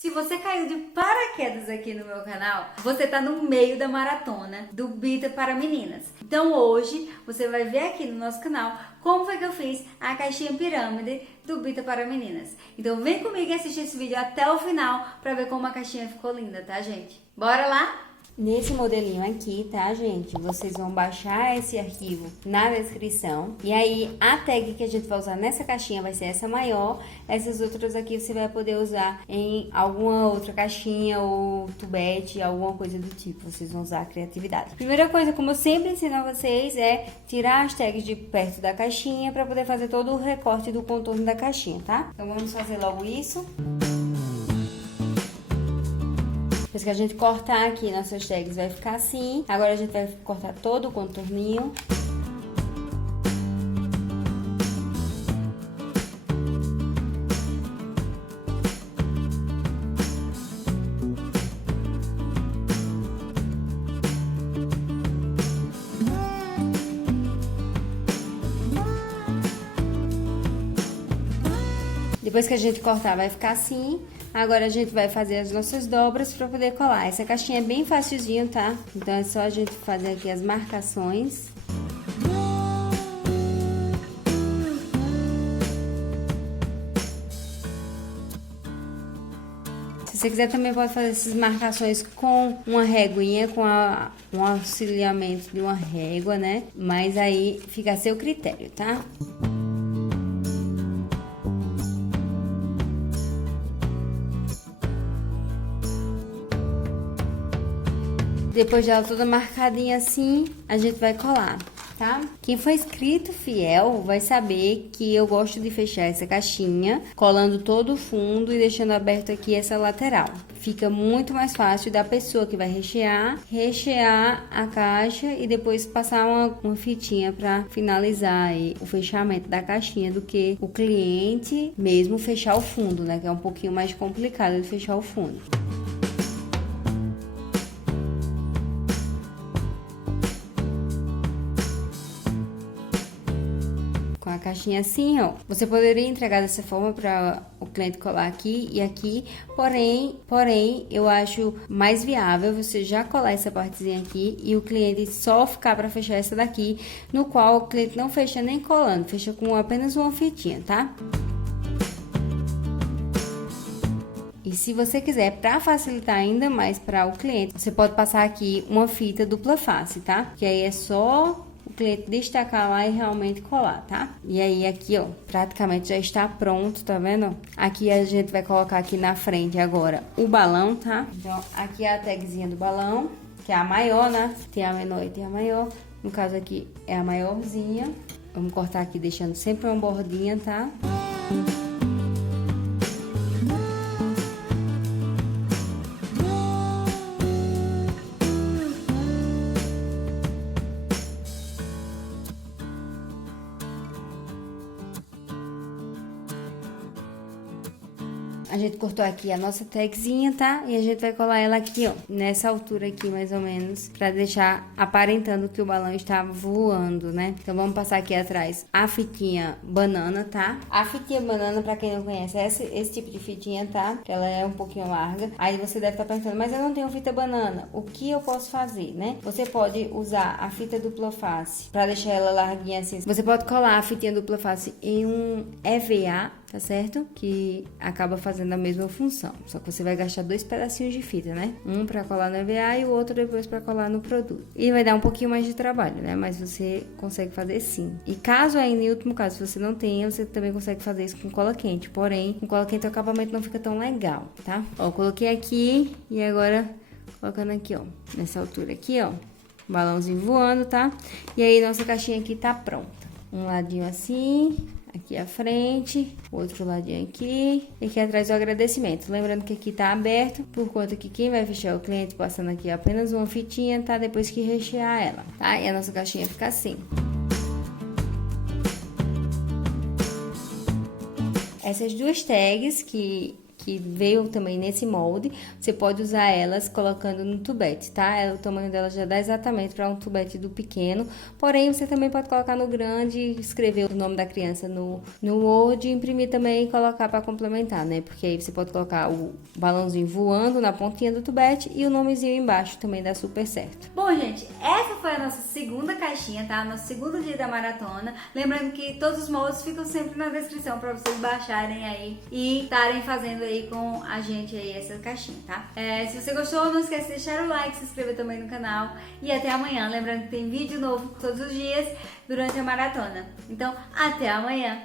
Se você caiu de paraquedas aqui no meu canal, você tá no meio da maratona do Bita para Meninas. Então hoje você vai ver aqui no nosso canal como foi que eu fiz a caixinha pirâmide do Bita para Meninas. Então vem comigo e assistir esse vídeo até o final pra ver como a caixinha ficou linda, tá, gente? Bora lá? Nesse modelinho aqui, tá, gente? Vocês vão baixar esse arquivo na descrição. E aí, a tag que a gente vai usar nessa caixinha vai ser essa maior. Essas outras aqui você vai poder usar em alguma outra caixinha ou tubete, alguma coisa do tipo. Vocês vão usar a criatividade. Primeira coisa, como eu sempre ensino a vocês, é tirar as tags de perto da caixinha para poder fazer todo o recorte do contorno da caixinha, tá? Então, vamos fazer logo isso. Depois que a gente cortar aqui nossas tags vai ficar assim. Agora a gente vai cortar todo o contorninho. Depois que a gente cortar vai ficar assim. Agora a gente vai fazer as nossas dobras para poder colar. Essa caixinha é bem facilzinho, tá? Então é só a gente fazer aqui as marcações. Se você quiser também pode fazer essas marcações com uma réguinha, com um auxiliamento de uma régua, né? Mas aí fica a seu critério, tá? Depois de ela toda marcadinha assim, a gente vai colar, tá? Quem for inscrito fiel vai saber que eu gosto de fechar essa caixinha, colando todo o fundo e deixando aberto aqui essa lateral. Fica muito mais fácil da pessoa que vai rechear a caixa e depois passar uma fitinha para finalizar aí o fechamento da caixinha do que o cliente mesmo fechar o fundo, né? Que é um pouquinho mais complicado de fechar o fundo. A caixinha assim, ó. Você poderia entregar dessa forma para o cliente colar aqui e aqui, porém, eu acho mais viável você já colar essa partezinha aqui e o cliente só ficar para fechar essa daqui, no qual o cliente não fecha nem colando, fecha com apenas uma fitinha, tá? E se você quiser, para facilitar ainda mais para o cliente, você pode passar aqui uma fita dupla face, tá? Que aí é só o cliente destacar lá e realmente colar, tá? E aí aqui, ó, praticamente já está pronto, tá vendo? Aqui a gente vai colocar aqui na frente agora o balão, tá? Então, aqui é a tagzinha do balão, que é a maior, né? Tem a menor e tem a maior. No caso aqui é a maiorzinha. Vamos cortar aqui deixando sempre uma bordinha, tá? A gente cortou aqui a nossa tagzinha, tá? E a gente vai colar ela aqui, ó, nessa altura aqui, mais ou menos, pra deixar aparentando que o balão está voando, né? Então, vamos passar aqui atrás a fitinha banana, tá? A fitinha banana, pra quem não conhece, é esse tipo de fitinha, tá? Que ela é um pouquinho larga. Aí você deve estar pensando, mas eu não tenho fita banana, o que eu posso fazer, né? Você pode usar a fita dupla face pra deixar ela larguinha assim. Você pode colar a fitinha dupla face em um EVA, tá certo? Que acaba fazendo a mesma função, só que você vai gastar dois pedacinhos de fita, né? Um para colar no EVA e o outro depois para colar no produto. E vai dar um pouquinho mais de trabalho, né? Mas você consegue fazer sim. E caso ainda, em último caso, se você não tenha, você também consegue fazer isso com cola quente. Porém, com cola quente o acabamento não fica tão legal, tá? Ó, coloquei aqui e agora colocando aqui, ó, nessa altura aqui, ó, balãozinho voando, tá? E aí nossa caixinha aqui tá pronta. Um ladinho assim, aqui à frente, outro ladinho aqui, e aqui atrás o agradecimento. Lembrando que aqui tá aberto, por conta que quem vai fechar o cliente passando aqui apenas uma fitinha, tá? Depois que rechear ela, tá? E a nossa caixinha fica assim. Essas duas tags que que veio também nesse molde, você pode usar elas colocando no tubete, tá? O tamanho dela já dá exatamente para um tubete do pequeno, porém você também pode colocar no grande, escrever o nome da criança no Word, imprimir também e colocar para complementar, né? Porque aí você pode colocar o balãozinho voando na pontinha do tubete e o nomezinho embaixo também dá super certo. Bom, gente, essa foi a nossa segunda caixinha, tá? Nosso segundo dia da maratona. Lembrando que todos os moldes ficam sempre na descrição para vocês baixarem aí e estarem fazendo aí com a gente aí essa caixinha, tá? Se você gostou, não esquece de deixar o like, se inscrever também no canal e até amanhã. Lembrando que tem vídeo novo todos os dias durante a maratona. Então, até amanhã!